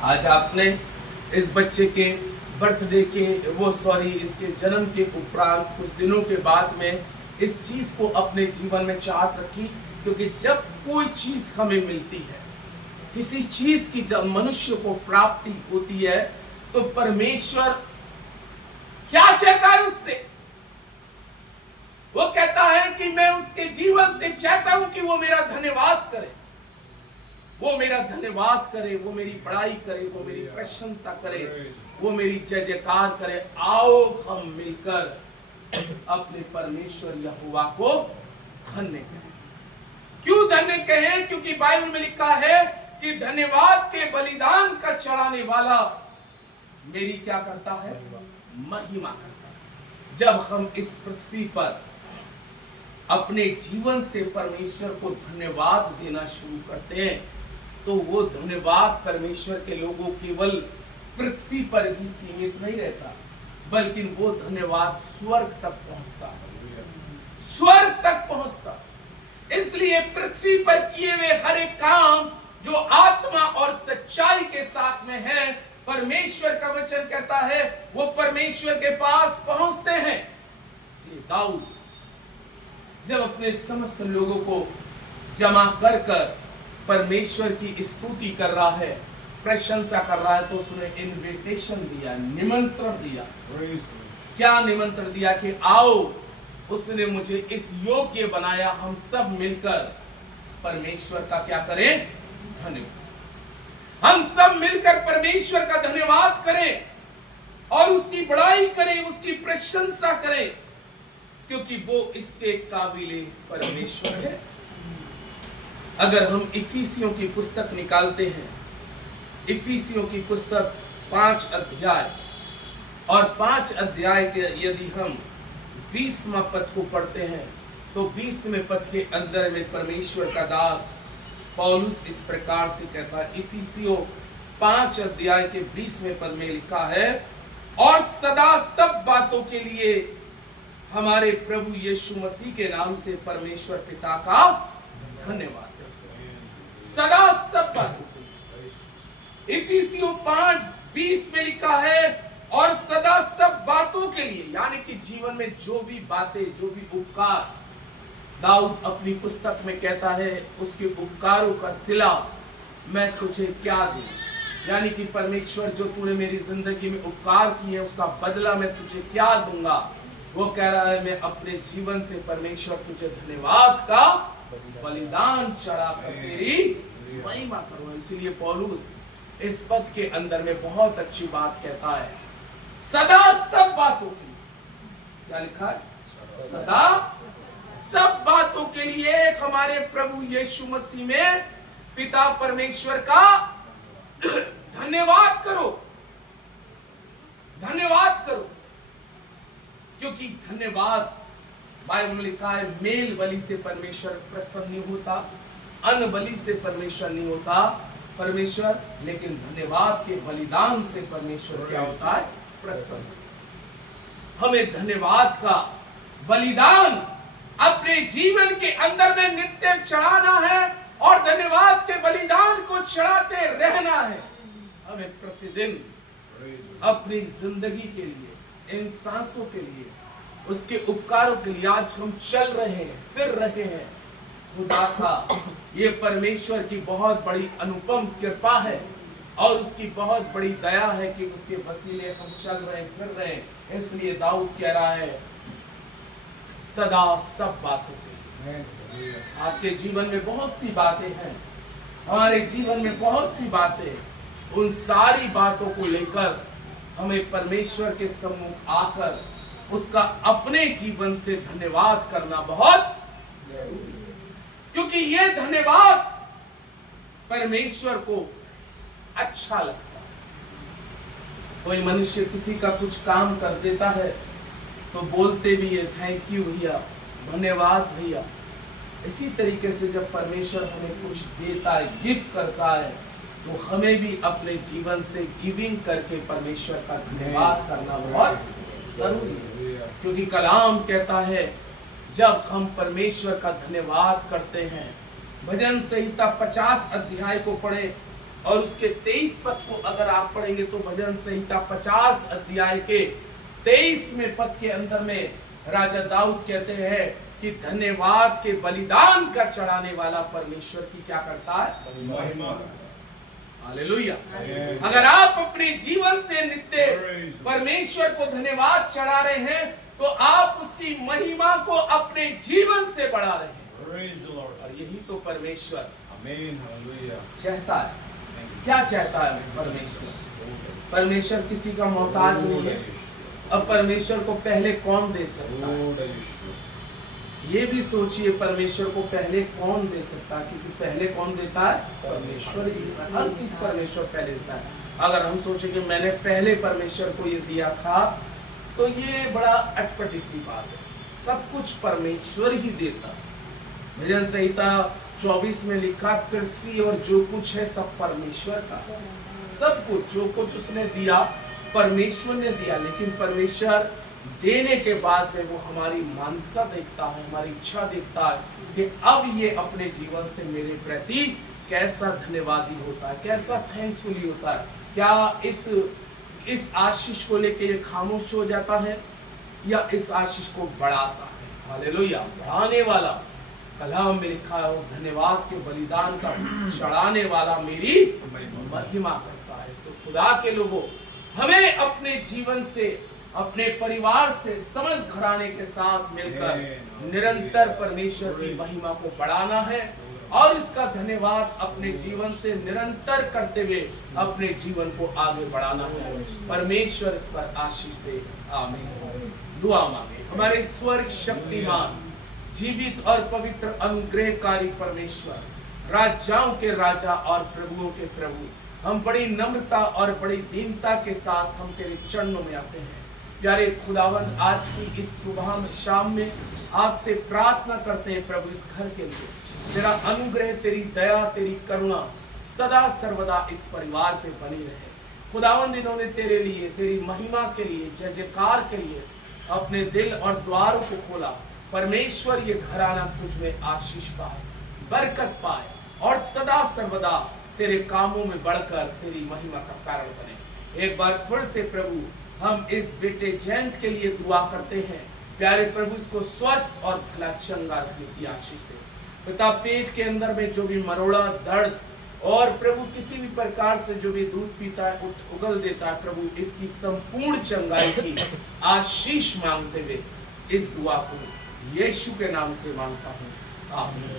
आज आपने इस बच्चे के बर्थडे के इसके जन्म के उपरांत कुछ दिनों के बाद में इस चीज को अपने जीवन में चाहत रखी, क्योंकि जब कोई चीज हमें मिलती है, किसी चीज की जब मनुष्य को प्राप्ति होती है, तो परमेश्वर क्या चाहता है उससे? वो कहता है कि मैं उसके जीवन से चाहता हूं कि वो मेरा धन्यवाद करे, वो मेरा धन्यवाद करे, वो मेरी बड़ाई करे, वो मेरी प्रशंसा करे, वो मेरी जय जयकार करे। आओ हम मिलकर अपने परमेश्वर यहोवा को धन्य कहें। क्यों धन्य कहें? क्योंकि बाइबल में लिखा है कि धन्यवाद के बलिदान का चढ़ाने वाला मेरी क्या करता है? महिमा करता है। जब हम इस पृथ्वी पर अपने जीवन से परमेश्वर को धन्यवाद देना शुरू करते हैं, तो वो धन्यवाद परमेश्वर के लोगों केवल पृथ्वी पर ही सीमित नहीं रहता, बल्कि वो धन्यवाद स्वर्ग तक पहुंचता है, स्वर्ग तक पहुंचता। इसलिए पृथ्वी पर किए हुए हर एक काम जो आत्मा और सच्चाई के साथ में है, परमेश्वर का वचन कहता है वो परमेश्वर के पास पहुंचते हैं। दाऊद जब अपने समस्त लोगों को जमा कर कर परमेश्वर की स्तुति कर रहा है, प्रशंसा कर रहा है, तो उसने इनविटेशन दिया, निमंत्रण दिया। क्या निमंत्रण दिया? कि आओ, उसने मुझे इस योग्य बनाया, हम सब मिलकर परमेश्वर का क्या करें? धन्यवाद। हम सब मिलकर परमेश्वर का धन्यवाद करें और उसकी बड़ाई करें, उसकी प्रशंसा करें, क्योंकि वो इसके काबिल परमेश्वर है। अगर हम इफिसियों की पुस्तक निकालते हैं, इफिसियों की पुस्तक 5 अध्याय, और 5 अध्याय के यदि हम 20वां पद को पढ़ते हैं, तो 20वें पद के अंदर में परमेश्वर का दास पौलुस इस प्रकार से कहता है। इफिसियों 5 अध्याय के 20वें पद में लिखा है, और सदा सब बातों के लिए हमारे प्रभु यीशु मसीह के नाम से परमेश्वर पिता का धन्यवाद। सदा सब बातों के लिए। इफिसियों 5:20 में लिखा है, और सदा सब बातों के लिए, यानी कि जीवन में जो भी बातें, जो भी उपकार, दाऊद अपनी पुस्तक में कहता है उसके उपकारों का सिला मैं तुझे क्या दूं, यानी कि परमेश्वर जो तूने मेरी जिंदगी में उपकार किए हैं उसका बदला मैं तुझे क्या दूंगा। वो कह रहा है मैं अपने जीवन से परमेश्वर तुझे धन्यवाद का बलिदान चढ़ाकर तेरी महिमा करूंगा। इसीलिए पौलुस इस पद के अंदर में बहुत अच्छी बात कहता है, सदा सब बातों के लिए। क्या लिखा है? सदा सब बातों के लिए हमारे प्रभु यीशु मसीह में पिता परमेश्वर का धन्यवाद करो, धन्यवाद करो। क्योंकि धन्यवाद, बाइबल में लिखा है, मेल बलि से परमेश्वर प्रसन्न नहीं होता, अन्न बलि से परमेश्वर नहीं होता परमेश्वर, लेकिन धन्यवाद के बलिदान से परमेश्वर क्या होता है? प्रसन्न। हमें धन्यवाद का बलिदान अपने जीवन के अंदर में नित्य चढ़ाना है, और धन्यवाद के बलिदान को चढ़ाते रहना है। हमें प्रतिदिन अपनी जिंदगी के लिए, इन सांसों के लिए, उसके उपकारों के लिए आज हम चल रहे हैं, फिर रहे हैं। खुदा का ये परमेश्वर की बहुत बड़ी अनुपम कृपा है और उसकी बहुत बड़ी दया है कि उसके वसीले हम चल रहे हैं, फिर रहे हैं। इसलिए दाऊद कह रहा है सदा सब बातों के लिए। आपके जीवन में बहुत सी बातें हैं, हमारे जीवन में बहुत सी बातें, उन सारी बातों को लेकर हमें परमेश्वर के सम्मुख आकर उसका अपने जीवन से धन्यवाद करना बहुत जरूरी है, क्योंकि यह धन्यवाद परमेश्वर को अच्छा लगता है। कोई मनुष्य किसी का कुछ काम कर देता है तो बोलते भी है थैंक यू भैया, धन्यवाद भैया। इसी तरीके से जब परमेश्वर हमें कुछ देता है, गिफ्ट करता है, तो हमें भी अपने जीवन से गिविंग करके परमेश्वर का धन्यवाद करना बहुत जरूरी है। क्योंकि कलाम कहता है जब हम परमेश्वर का धन्यवाद करते हैं, भजन संहिता 50 अध्याय को पढ़े और उसके 23 पद को अगर आप पढ़ेंगे तो भजन संहिता 50 अध्याय के 23वें पद के अंदर में राजा दाऊद कहते हैं कि धन्यवाद के बलिदान का चढ़ाने वाला परमेश्वर की क्या करता है? महिमा। हालेलुया। अगर आप अपने जीवन से नित्य परमेश्वर को धन्यवाद चढ़ा रहे हैं तो आप उसकी महिमा को अपने जीवन से बढ़ा रहे हैं। और यही तो परमेश्वर चाहता है। क्या चाहता है परमेश्वर? परमेश्वर किसी का मोहताज नहीं है। अब परमेश्वर को पहले कौन दे सकता है? ये भी सोचिए, परमेश्वर को पहले कौन दे सकता है? क्योंकि पहले कौन देता है? परमेश्वर ही देता है। हर चीज परमेश्वर पहले देता है। अगर हम सोचे कि मैंने पहले परमेश्वर को ये दिया था तो ये बड़ा अटपटी सी बात है। सब कुछ परमेश्वर ही देता। भजन संहिता 24 में लिखा, पृथ्वी और जो कुछ है सब परमेश्वर का। सब कुछ जो कुछ उसने दिया परमेश्वर ने दिया, लेकिन परमेश्वर देने के बाद में वो हमारी मानसा देखता है, हमारी इच्छा देखता है कि अब ये अपने जीवन से मेरे प्रति कैसा धन्यवादी होता है, कैसा थैंक्सफुली होता है। क्या इस आशीष को लेके ये खामोश हो जाता है या इस आशीष को बढ़ाता है? हालेलुया। बढ़ाने वाला, कलाम में लिखा है, उस धन्यवाद के बलिदान का चढ़ाने वाला मेरी महिमा करता है। सो खुदा के लोगों, हमें अपने जीवन से, अपने परिवार से, समझ घराने के साथ मिलकर निरंतर परमेश्वर की महिमा को बढ़ाना है और इसका धन्यवाद अपने जीवन से निरंतर करते हुए अपने जीवन को आगे बढ़ाना है। परमेश्वर इस पर आशीष दे। आमीन। दुआ मांगे। हमारे स्वर्ग शक्तिमान, जीवित और पवित्र अनुग्रहकारी परमेश्वर, राजाओं के राजा और प्रभुओं के प्रभु, हम बड़ी नम्रता और बड़ी दीनता के साथ हम तेरे चरणों में आते हैं। प्यारे खुदावंद, आज की इस सुबह में, शाम में आपसे प्रार्थना करते हैं प्रभु, इस घर के लिए तेरा अनुग्रह, तेरी दया, तेरी करुणा सदा सर्वदा इस परिवार पे बनी रहे। खुदावंद, इन्होंने तेरे लिए, तेरी महिमा के लिए, जय जयकार के लिए अपने दिल और द्वारों को खोला। परमेश्वर, ये घराना तुझ में आशीष पाए, बरकत पाए और सदा सर्वदा तेरे कामों में बढ़कर तेरी महिमा का कारण बने। एक बार फिर से प्रभु, हम इस बेटे जयंत के लिए दुआ करते हैं। प्यारे प्रभु, इसको स्वस्थ और भला चंगा रखने की आशीष दे। पिता, पेट के अंदर में जो भी मरोड़ा, दर्द और प्रभु किसी भी प्रकार से जो भी दूध पीता है, उगल देता है, प्रभु इसकी संपूर्ण चंगाई की आशीष मांगते हुए इस दुआ को यीशु के नाम से मांगता हूँ। आमीन।